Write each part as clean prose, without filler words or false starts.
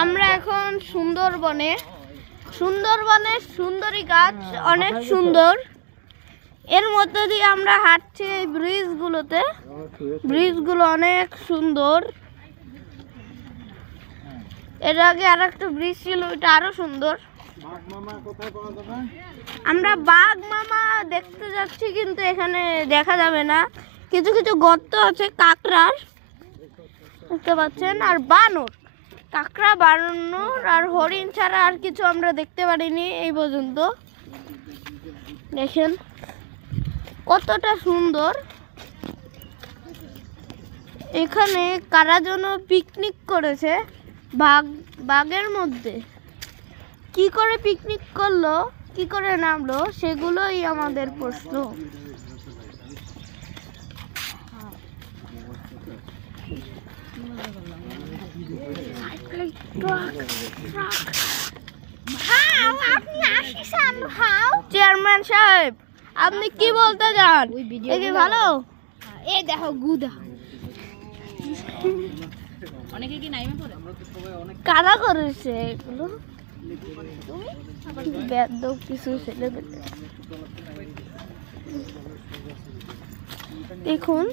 আমরা এখন সুন্দরবনের সুন্দরী গাছ অনেক সুন্দর। এর মধ্যে দিয়ে আমরা হাঁটছি এই ব্রিজগুলো অনেক সুন্দর। এর আগে আর একটা ব্রিজ ছিল, ওইটা আরো সুন্দর। আমরা বাঘ মামা দেখতে যাচ্ছি, কিন্তু এখানে দেখা যাবে না। কিছু কিছু গর্ত আছে কাঁকড়ার, দেখতে পাচ্ছেন, আর কাঁকড়া, বানর আর হরিণ ছাড়া আর কিছু আমরা দেখতে পারিনি এই পর্যন্ত। দেখেন কতটা সুন্দর। এখানে কারা যেন পিকনিক করেছে বাগের মধ্যে। কি করে পিকনিক করলো, কি করে নামলো, সেগুলোই আমাদের প্রশ্ন। চেয়ারম্যান সাহেব, আপনি কি বলতে চান? ভালো, এই দেখো অনেকে কি নাইমে পড়ে, কারা করেছে এগুলো? কিছু ছেলে দেখুন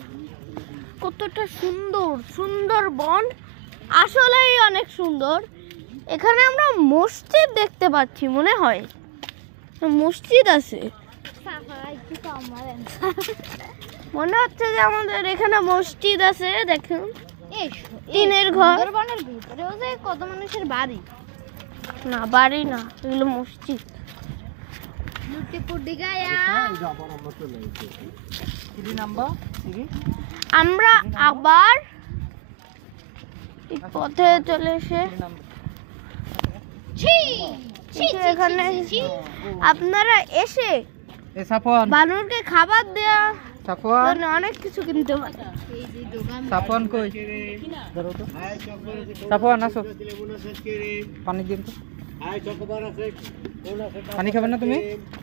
কতটা সুন্দর সুন্দরবন, আসলেই অনেক সুন্দর। এখানে আমরা মসজিদ দেখতে পাচ্ছি, মনে হয় মসজিদ আছে। মনে হচ্ছে যে আমাদের এখানে মসজিদ আছে। দেখুন টিনের ঘর, কত মানুষের বাড়ি, না বাড়ি না, এগুলো মসজিদ। আমরা আবার পথে চলে এসে এখানে আপনারা এসে বানরকে খাবার দেয়া অনেক কিছু কিনতে পারে। পানি খাবেন না তুমি?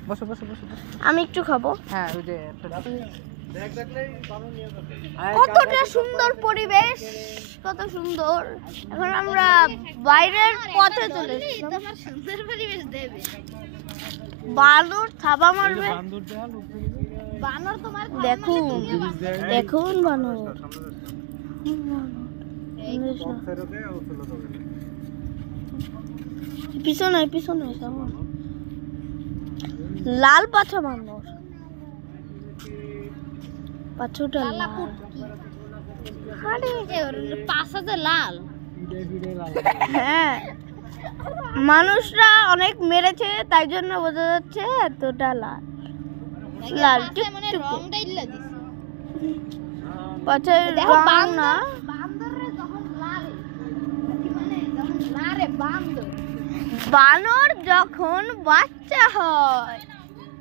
বসো বসো বসো। আমি একটু খাবো। হ্যাঁ, কতটা সুন্দর পরিবেশ, কত সুন্দর। এখন আমরা বাইরের পথে চলে এসেছি। বানর থাবা মারবে, দেখুন দেখুন বানর। পিছনে পিছনে লাল পাছা বানর, পাছুটা লাল। হ্যাঁ, মানুষরা অনেক মেরেছে, তাই জন্য বোঝা যাচ্ছে এতটা লাল লাল। পাছের রং না, বানর যখন বাচ্চা হয়,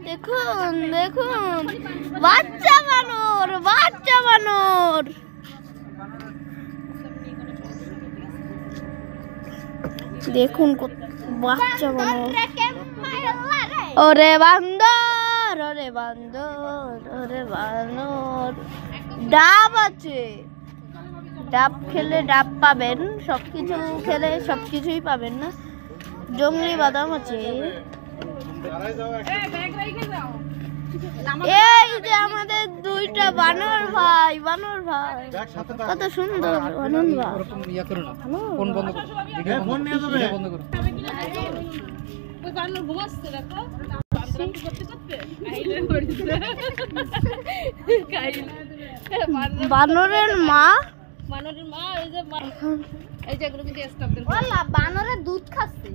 দেখুন দেখুন, বাচ্চা বানর, বাচ্চা বানর। দেখুন বাচ্চা বানর। ওরে বান্দর, ওরে বান্দর, ওরে বানর। ডাব আছে, ডাব খেলে ডাব পাবেন, সবকিছু খেলে সবকিছুই পাবেন না। জঙ্গলি বাদাম আছে। এই যে আমাদের দুইটা বানর ভাই, বানর ভাই কত সুন্দর। বানর ভাই ফোন বন্ধ করো, ফোন নিয়ে যাবে, বন্ধ করো। ওই বানর ঘুমাচ্ছে, দেখো বানরের মা, এই যে এগুলো কিন্তু স্টপ দেন। বানরের দুধ খাচ্ছে।